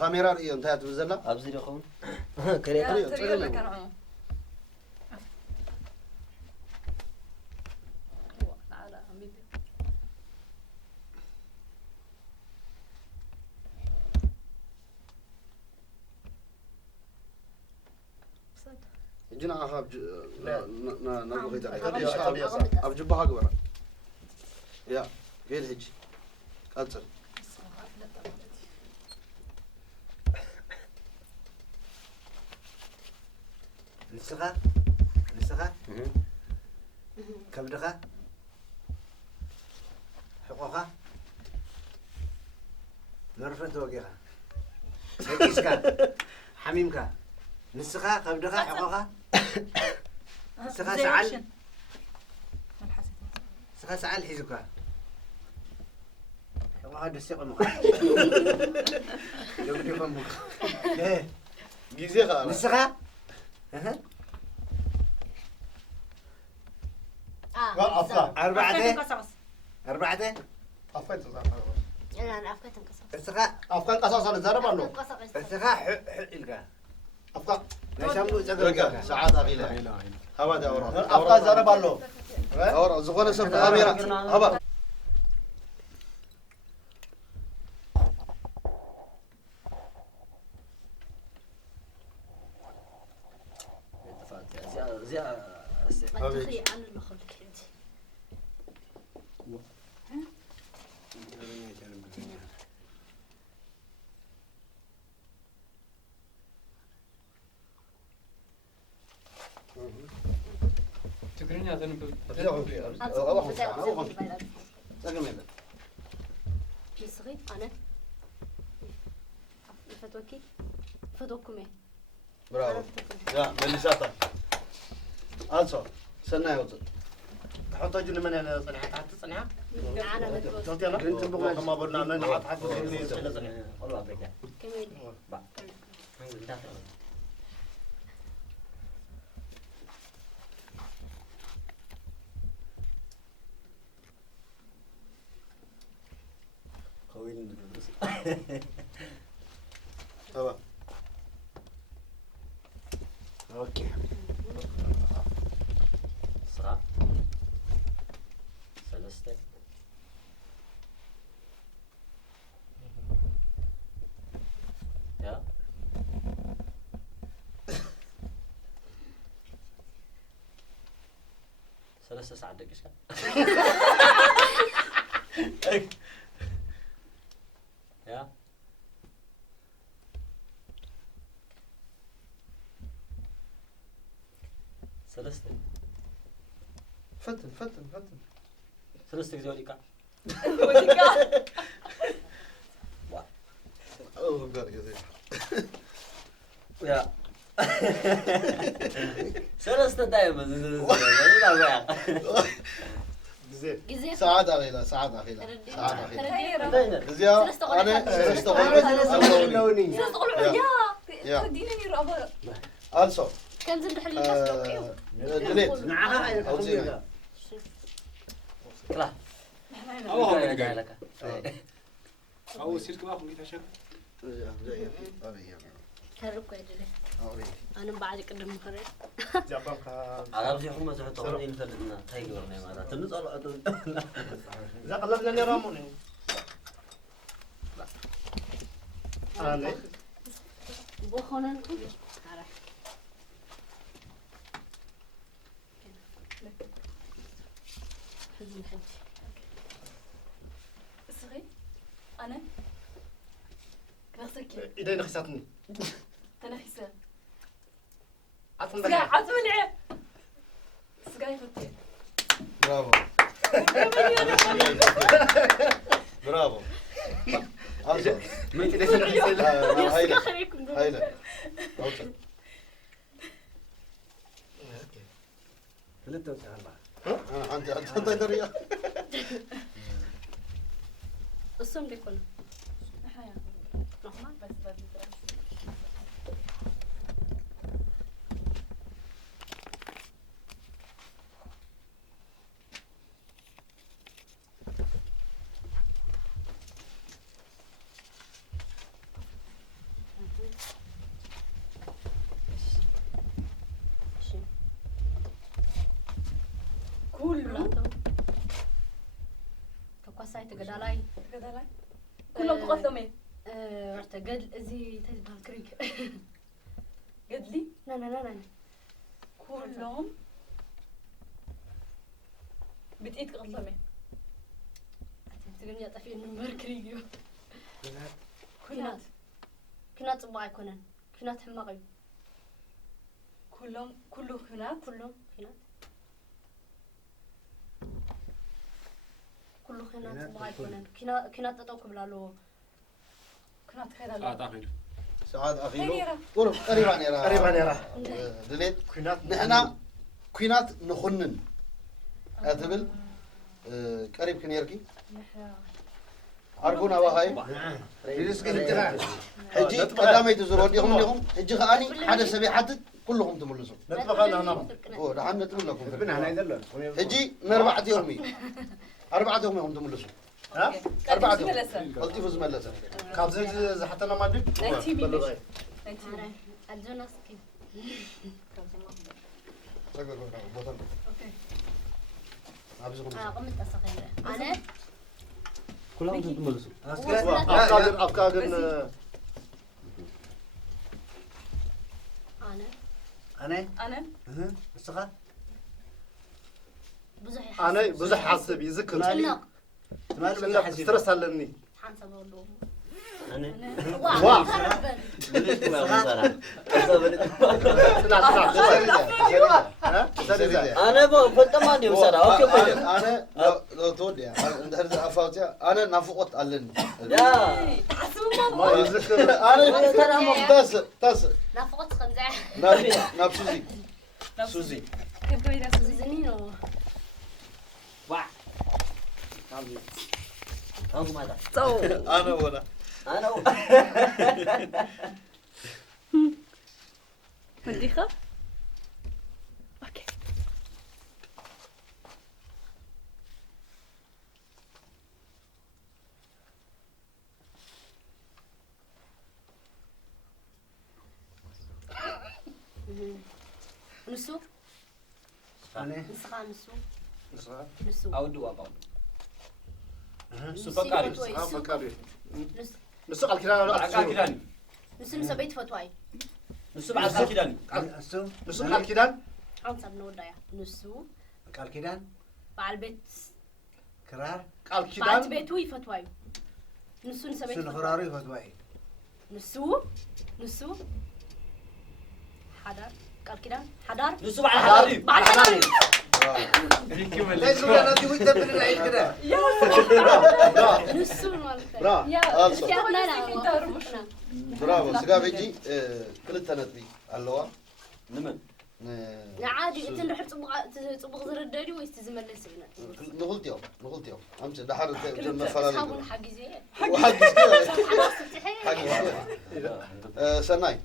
بخاميرا إيه أنت هتبزلها أبزر يخون كريم تريد كرامو على حبيبي جينا أخاب نبغي تعيد أغمض أبجبها قبرة يا قيل هج أنصر نسخة كبدخة حقوقها مرفة وجهها هكيسك حميمك نسخة كبدخة حقوقها نسخة سعل نسخة سعل حيزك حقوقها دسيق المخ يوم يفهمك جيزيخة نسخة أربعة أفكت أنا أفكت انكسر نسخة أفكت قصص على الزرب أنه نسخة إلقى أفكت نشامو رجع ساعات أغيلة هوا ده أورا أفكار زرب الله أورا زغون سبت خميرة هوا أتخي عن المخلوق تقريني هذا نبي صغير أنا فتوكي فتوكم إيه برافو يا مليساتا أنصر سنة يوزن حط أجل من أنا صنعت حتى صنعها أنا بتوكل صوتي أنا أنت بقى ما بدنا نحط حتى صنعها والله بقى كمل خوين هوا أوكي صح ثلاثة يا ثلاثة ساعات دقيقة يا ثلاثة فتن ثلاثة جواليكا أوه قال كذي يا ثلاثة دائما زين ساعات أغيلة ساعات أغيلة تردي زيا أنا استغرب لوني يا ديني رابع ألسو كان زند حل الكاس جنيت معها أو زينة كلا أو يا هم جاي لك أو سيرك واقف ميت عشان كركوا يا جدي أنا بعد كده مخرج جابك على رأسي حمى زحمة طويلة مثلنا تايجر ولا ما هذا تنزل إذا قلبنا نراموني أنا بوخنا حزن حج صغير أنا كنغسلك إذا نخسرتني أنا خسر عطم سقاي عطم العين سقاي فتي برافو برافو ألسو ما يتدخل هايلة هايلة ألسو ثلاثة وأربعة أنت دريا الصم بيكون نحن بس تقدالاي قدالاي كلهم تقتلوا مين ورتا قد ازي تجبال كريك قدلي لا لا لا لا كلهم بتقيت قتلوا مين تقولني اطفي النمبر كريك كلات كنات صباع يكونن كنات حماقي كلهم كله خنات كلهم كنات كله خنات صباع يكونن كنات تطوق بلالو كنات خير اه الله تعرفين سعاد أخيلو خيرة قولوا قريبا يرى قريبا يرى دليل كينات نحنا كينات نخنن أتبل قريب كنيركي عرفونا وهاي ريسك الجرا حجي قدامي تزور وديهم لهم حجي خاني حدا سبي حدد كلهم تملسوا نطبخ انا نعم او دحان نتمل لكم بنا هنا يدلل حجي من 4 يومي 4 يوم هم تملسوا ها أربعة قديم ملسة قلتي فوز ملسه كاب زي زحتنا ما دك نايتي بيلش نايتي الجوناس كيف اوكي قمت أسخيرة أنا كلهم تملسوا افكار أنا انا انا مسخه بزح انا بزح حاسب يذكر تنق تمام شنو ستريس علمني حنسب والله انا واو تربن ليش ما صار انا بفلت ما دي وصار اوكي انا لو تودي اندهر افاوتي انا نافقت علن يا حسوا ما يذكر انا ترى مقتص تاس نافقت خنزع ناب سوزي سوزي كيف كويس زنينو وا هم ماذا تو انا ولا انا مديخة اوكي نسو انا نسخة نسو نسخة نسو اودو ابا نسو بكاري نسو بكاري نسو نسو على الكلام عقا كيداني نسو نسو بيت فتواي نسو بعد كيداني السو نسو على الكلام حنسب نودايا نسو قال كيدان بعد البيت كرار على بعد الكلام بيتوي فتواي نسو نسو بيت سن فتواي خراري فتواي نسو نسو حدار قال كده حدار نسو بعد حضاري بعد حدار ليش انا دي ويت من العيد كده نسو مالته برا يا ألسو. يا لا ناس لا يدربوا برافو سقا بيجي كل نتبي اللوا نمن عادي انت نروح تصبغ زردادي ويس تزملس هنا نقولت يوم امس دحر جنة اصحابنا فلان حق زي وحق كده خلاص تفتحي حق سناي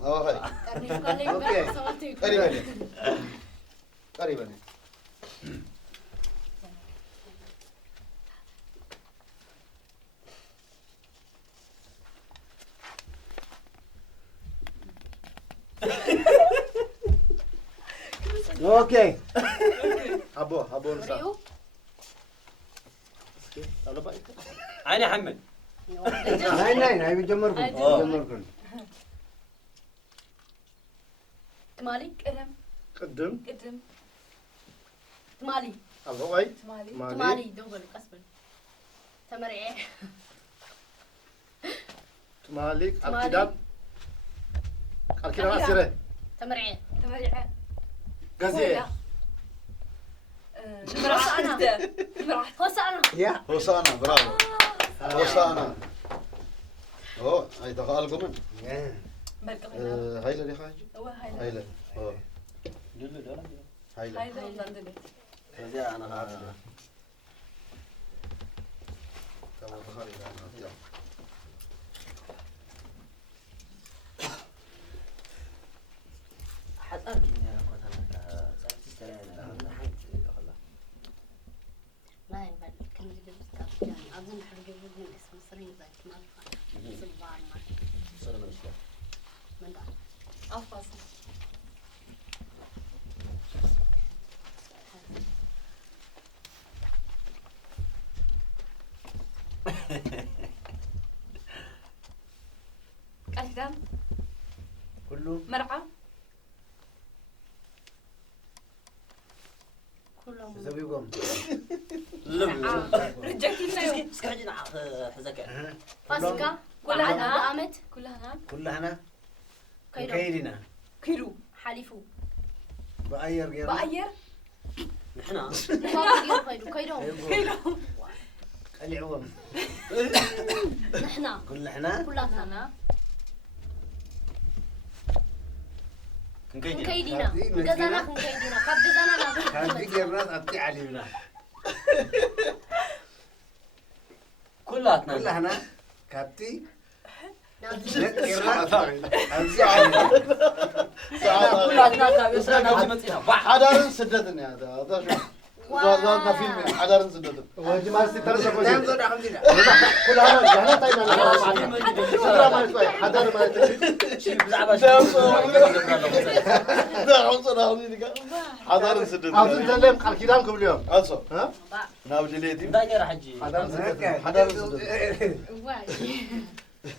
هاي قال لي بقى صوتي قريبا قريبا اوكي ابو نسا ريو على باي عيني حمد هاي بيجمركم تمالي قدم قدم قدم تمالي ابو اي تمالي تمالي دوبل قسبل تمرعي مالك على الكلام على الكلام اسيره تمرعي تمرعي غازيه انا هوسانا يا هوسانا برافو هوسانا اوه هاي دخل قمن هاي اللي خاجي هاي لا دلو دلو هاي لا رجع انا هذا حتى يا اخوان انا ما يبان كل اللي بس يعني اظن حق من اسم مصري ذاك ما اعرف صباع ما صار مشكله من ده افاس ቃል ኪዳን كله مرعى كلهم زبيبهم رجعتي لنا سكحجنا حزك فاسكا كلها كلها هنا قامت كلها كلها هنا كيرو كيدنا كيلو حليفو بأير غير بأير نحنا كيرو العوام نحنا كلنا كلنا كنكيدنا كيدينا جزانا كيدينا كاب جزانا هذه جرات أبتي علينا كلاتنا كلها هنا كابتي كلاتنا كابيسنا نمسيها حدارن سدتني هذا شو هذا فيلم حدارن سدتن وجه ما استرسل دام زود حمدنا كل هذا هنا تاينا حدار ما شيل بزعبة حدارن سدتن عاوزين نسلم قال كلامكم اليوم أصلا ها ناو جليتي داير راح اجي حدارن سدتن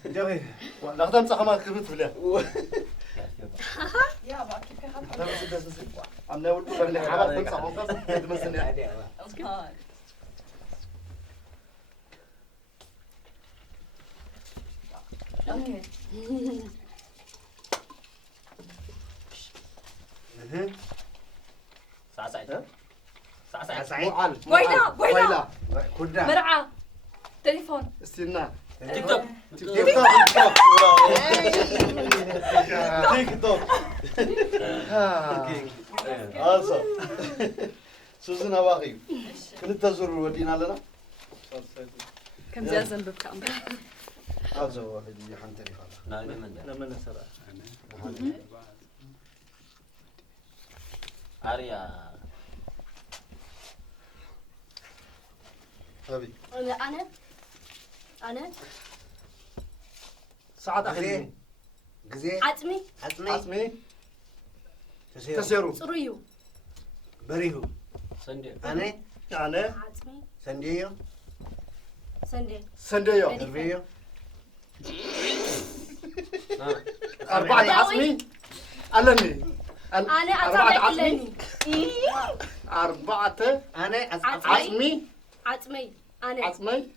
جوي لقدام صح ما كبت بلا يا بقى كيف كان حدارن سدتن عم نقول اللي حبط كنت صح وقص تمسني اوكي ساعة ساعة سعيد ويلا كنا مرعى تليفون استنى تيك توك تيك توك أصلا سوزن هواقي كنت تزور ودينا لنا كم جازم بكام أصلا واحد يحنتري خلاص لا من ده لما نسرع أريا أبي أنا سعد أخي غزي عتمي عصمي تسير تسيرو صريو بريهو سندي انا أنا عتمي سنديو سندي سنديو دربيو أربعة عصمي ألني أنا أربعة أتابع عصمي أربعة انا عصمي عتمي أنا عصمي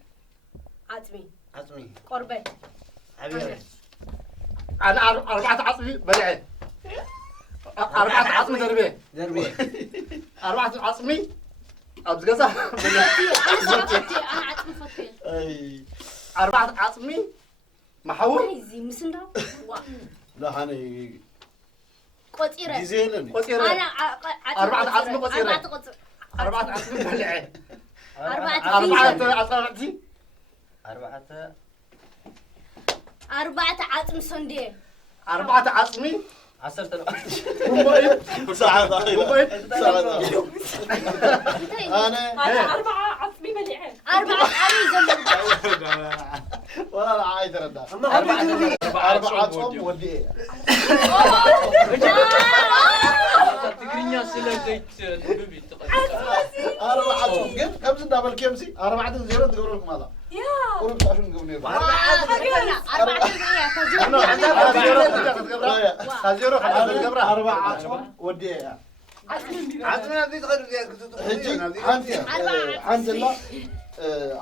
عتمي عصمي قربت حبيبي أنا أربعة عصمي بلعه أربعة عصمي دربي دربي أربعة عصمي أبز قصة أنا عتمي فطير أي أربعة عصمي محول هايزي مسندا لا هني قطيرة جزيلني قصيرة أنا أربعة عصمي قصيرة. أربعة قطيرة أربعة عصمي بلعه أربعة أربعة عصمي أربعة عتم سندي أربعة عصمي عصرت ساعة ضايعة ساعة أنا هذا 4 عصبي مليئة أربعة أمي زمن ولا لا عايز ردا أربعة صوم ودي تقرينيا سلسلة تبي أربعة صوم قل كم سنة بالكمسي أربعة زيرو تقول لكم هذا يا قولوا بتعرفون قبل يربع أربعة صوم ودي عصمي هذه تغير هجي حنتي حنت الله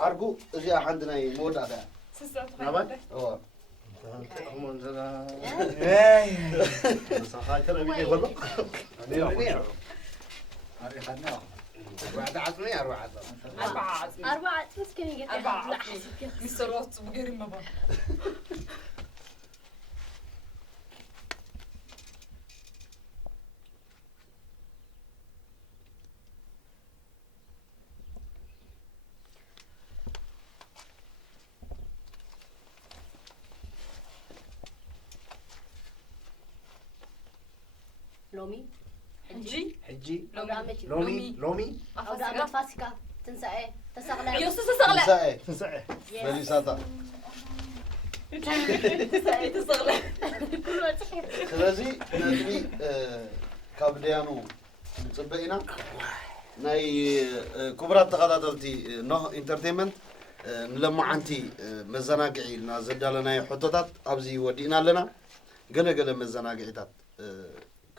عرقو زي عندنا مود هذا هو بعد عصمي أربعة 4 عصبي أربعة مسكين 4 عصبي مستر روت وغير ما بقى لومي حجي حجي لومي لومي أفضل فاسكة تنسى تسغلا يوسف تسغلة ساعة بلي ساعة تسغلة ስለዚህ ነጥቢ ካብ ድያኑ ንፅበ ኢና ናይ ክቡራት ተኸታተልቲ ኖህ ኢንተርቴንመንት لما عنتي مزناقعي لنا زدالنا حطتات ابزي ودينا لنا قال مزناقعيتات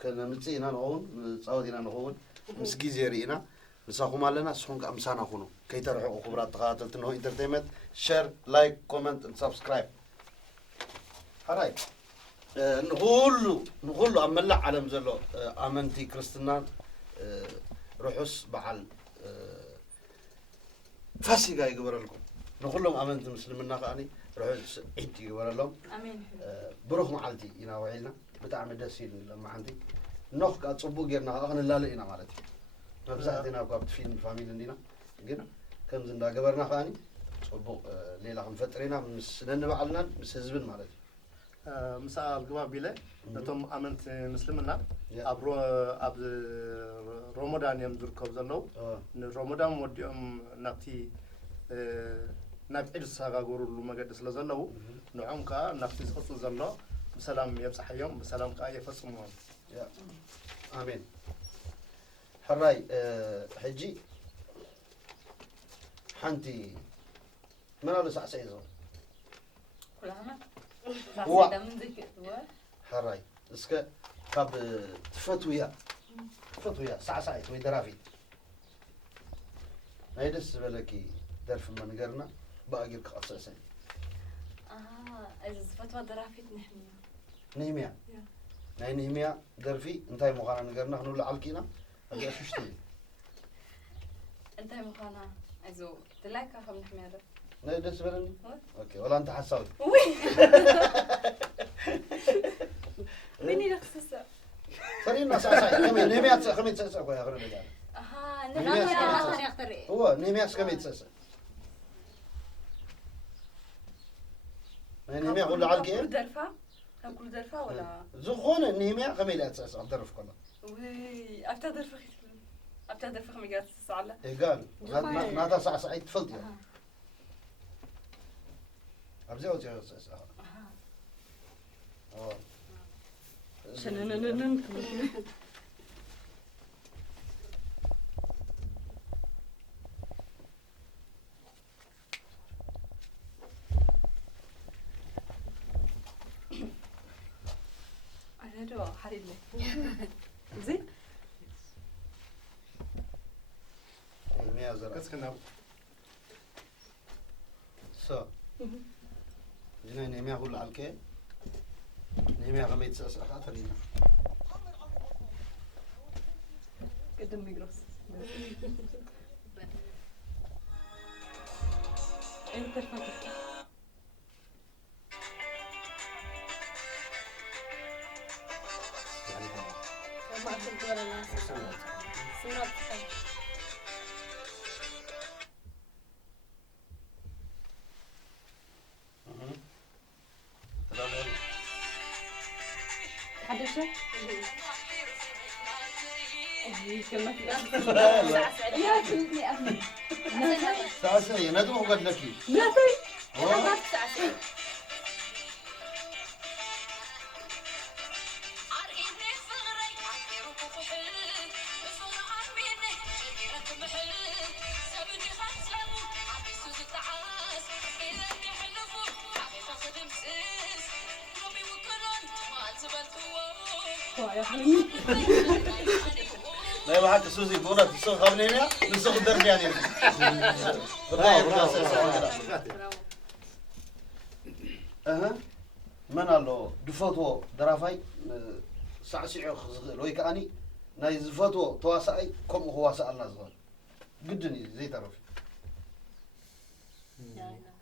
كنا نصينا نقول صاودينا نقول مسكي زيرينا نساقو مالنا سخون كامسانا خونو كي ترحقوا خبرات تقاتلتنو انترتينمنت شير لايك كومنت سبسكرايب هراي نقول املع عالم زلو امنتي كريستنا روحوس بعل فاسيغا يغبر لكم نقول لهم امنت مسلمنا قاني روحوس عيد يغبر لهم امين بروح معلتي ينا وعيلنا بتاع مدسين لما عندي نوخ قا صبو غيرنا اخن لا لينا مالتي مبزاتنا قابت فين فاميلي عندنا جينا كم زندا غبرنا قاني صبو ليلا نفطرينا مس ننبعلنا مس حزبن مالتي مساء الجواب بيله نتوم أمنت مسلمنا أبرو أب رمضان يوم ذكر زلوا رمضان وديهم نبتي نبتي الساعة قرر لما قد سلزلوا نعم كا نبتي خص زلوا بسلام يمسح يوم بسلام كا يفصمون آمين حراي حجي حنتي من هذا ساعة سيزون كلها هو من ذيك حراي اسكا كاب تفتويا ساعة ويدرافي نايدس بلكي درف ما نقرنا باقي القصص إذا فتوى درافيت نهميا ناي نهميا درفي انتي مقانا نقرنا نقول لعلكينا أجي أشوشتي انتهي مخانا إذا تلاقى خم نحمي هذا نايدس بلني اوكي ولا انت حساوي مني نخصص خلينا ساعة كم نهميا خميت ساعة يا غرب يعني هو نهميا خميت ساعة نهميا أقول له على كل درفة كل درفة ولا زخونة نهميا خميلات ساعة أقدر في كله وي أبتدى درفة أبتدى درفة خميجات ساعة إيه قال نادا ساعة سعيد فلت يعني أبزي أو تيجي ساعة شننننن أنا دوا حريلي زين نهميا زرع بس كنا سا جينا نهميا أقول له على الكي نهميا خميت ساعة خاطرينا قدم ميجروس انت الفاتح ما أكتب ولا ناس سنوات حدشة كلمة يا كلمة أهمي ساعة سعيد ندمه قد لكي لا تي لا يبغى حق سوزي بونا تسوق خبنينا نسوق الدرب يعني من الله دفتو درافاي ساعة خزغل ويك أني ناي زفتو تواسعي كم هو سألنا زغل قدني زي تعرف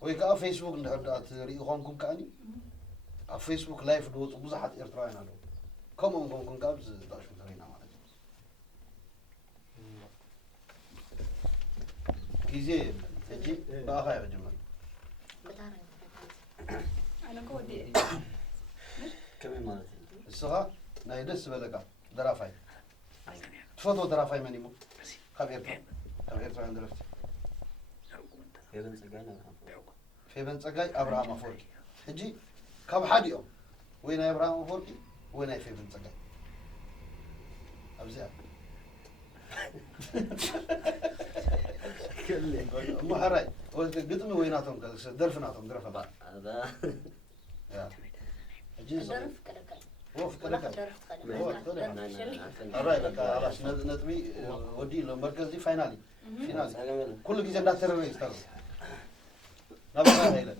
ويك فيسبوك نهدات ريخونكم كأني فيسبوك لايف دوت وبزحت إرتراين هذا كم هم كابز داش مترينا مالك كيزي تجي بقى يا جمال أنا كودي كم مالتي الصغا نايدس بلقا درافاي تفضل درافاي مني مو خبير تراين درفت في بن سجاي أبراهام أفوركي تجي كم حد يوم وين أبراهام أفوركي وين في بن سجاي أبزيا محري قدمي ويناتهم درفناتهم درفنا هذا يا جيز درف كلكل وف ولا كلك درف هو كلكل الراي بك خلاص نطبي ودي له مركز دي فاينالي فينالي كل جيزه لا ترى ترى نبغى هيله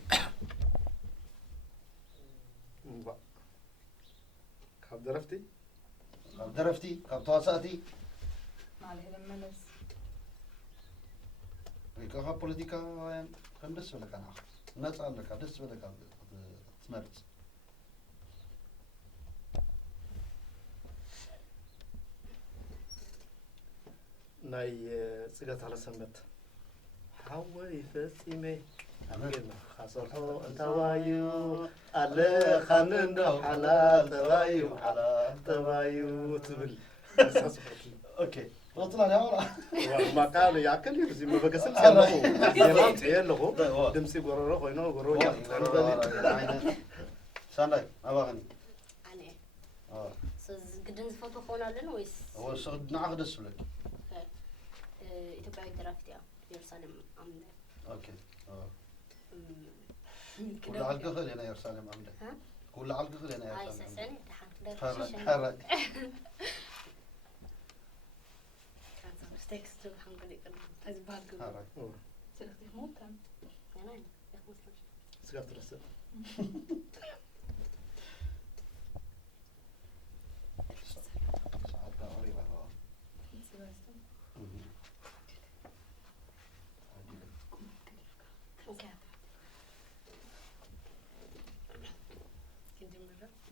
ካብ ደረፍቲ ካብ درفتي ካብ ተዋሳእቲ عليه لما نس ويكا بوليتيكا كم دس ولا كان الناس عندك دس ولا كان تمرت ናይ ፅገት ሃለ ሰንበት ሓወይ ፈፂመ خاصرحو انتوايو على خاننا حلال توايو حلال توايو تبل اوكي وطلع يا ورا ما قال ياكل يرزي ما بقسم سلمو يلام تيلو دمسي غورو خوينو غورو يا سانداي اباغني أنا اه سز قدن فوتو خونا لنا ويس هو صد نعقد السلك إثيوبيا درافتيا يرسالم عمدا اوكي اه كل على القهر هنا يرسالم عمدا كل على القهر هنا هاي يرسالم سسن تحت حرك حرك تكست الحمد لله از باك حرك سلختي موتا انا يخلص سقط رسل ساعات قريبة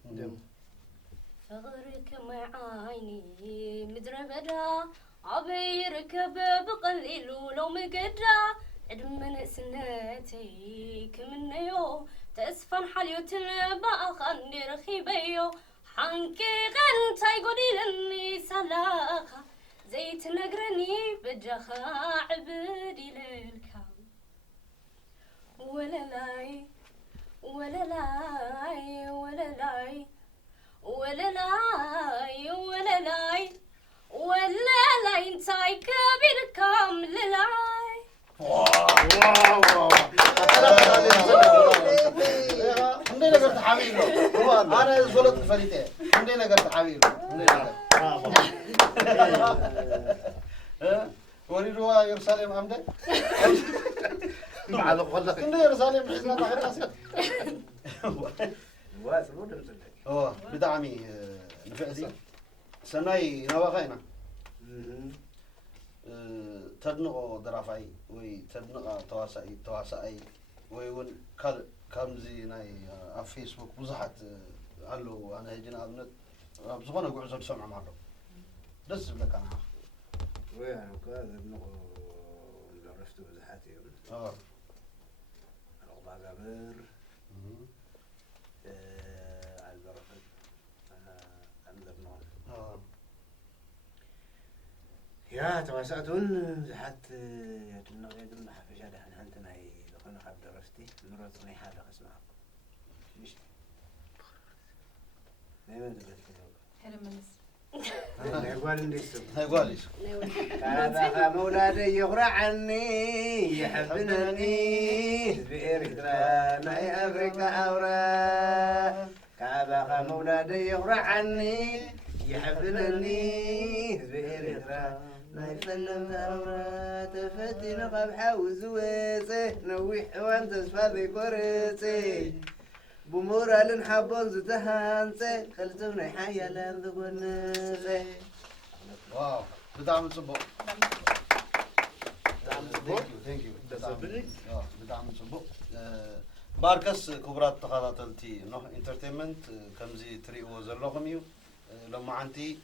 دم فغرك مع عيني مدر بدا عبي ركب بقليل ولو مقدا عدمن سنتي كمنيو تسفن حليوت بأخني رخيبيو حنكي غنتاي قولي لني سلاخا زيت نقرني بجخا عبدي للكام ولا لاي ولا لاي ولا لاي ولا لاي ولا لاي ولا لاي انتاي كبير كامل لاي واو عندنا قلت حبيبه انا زولت فريته عندنا قلت حبيبه وريدوا يرسالم عمده مع الغلق عندنا يرسالم حزنا تاخذ واسمو دمسل هو بدعمي نفعتي سناي نواغينا تدنقو درافعي وي تدنقا تواسعي وي ون كامزي ناي على فيسبوك بزحت قالوا انا هجينا ابنت بزغنا قعزو تسمع معلو دس بلك انا ويعني كذا نقو عرفتو بزحاتي اه رغبة قبر على البركة عندنا اه يا تواسعتون زحت يدنا يدنا حفش هذا احنا عندنا هي دخلنا خد درستي مراتني حاجة اسمها مش ما يمدل لما نس يقول ليش هاي قاليش هذا مولادي يغرى عني يحبنني بئر ما أفريقيا أورا كابا مولادي يغرى عني يحبنني بئر ما يفلم أورا تفتن قبحة وزويسه نويح وانت سفالي كورسي بمورا لنحبون زتهانسي خلتوني حيا لنذقونسي واو بدعم صبو ثانك يو بدعم صبو باركس كبرات تخاطلتي نوح انترتينمنت كمزي تريو زلوغم يو لما عندي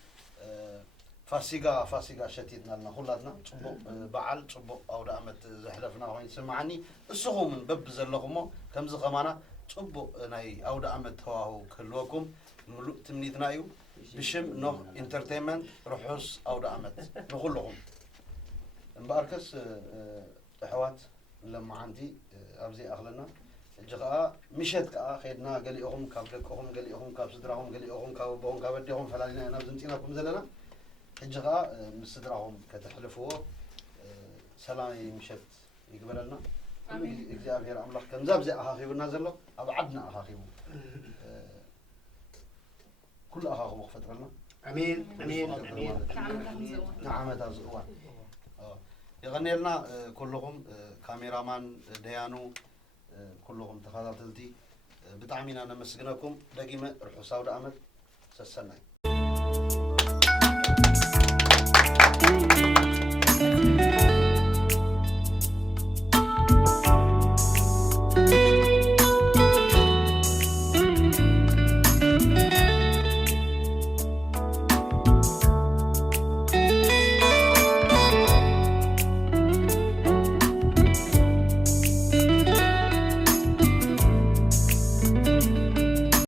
فاسيغا شتيتنا لنا كلاتنا صبو بعل صبو او دامت زحلفنا وين سمعني اسخو من بب زلوغمو كمزي قمانا صبو ناي او دامت هواو كلوكم ملؤ تمنيتنا يو بشم نوح انترتينمنت رحوس او دامت نقولهم مباركس احوات لما عندي ابزي اغلنا الجقاء مشت كا خيدنا قاليهم كابلكهم قاليهم كابسدراهم قاليهم كابون كابديهم فلالنا نبزنتيناكم زلنا الجقاء مسدراهم كتحلفوا سلام مشت يقبلنا እግዚአብሔር አምላክ ከምዛብ ዚ አኻኺቡና ዘሎ ኣብ ዓድና አኻኺቡ ኩሉ አኻኺቡ ክፈጥረና امين امين امين ንዓመታት ዝእዋን يغنيلنا كلكم كاميرامان ديانو كلكم تخاطلتي بتعمينا نمسكنكم دقيمة رحو ساود أمد سسناي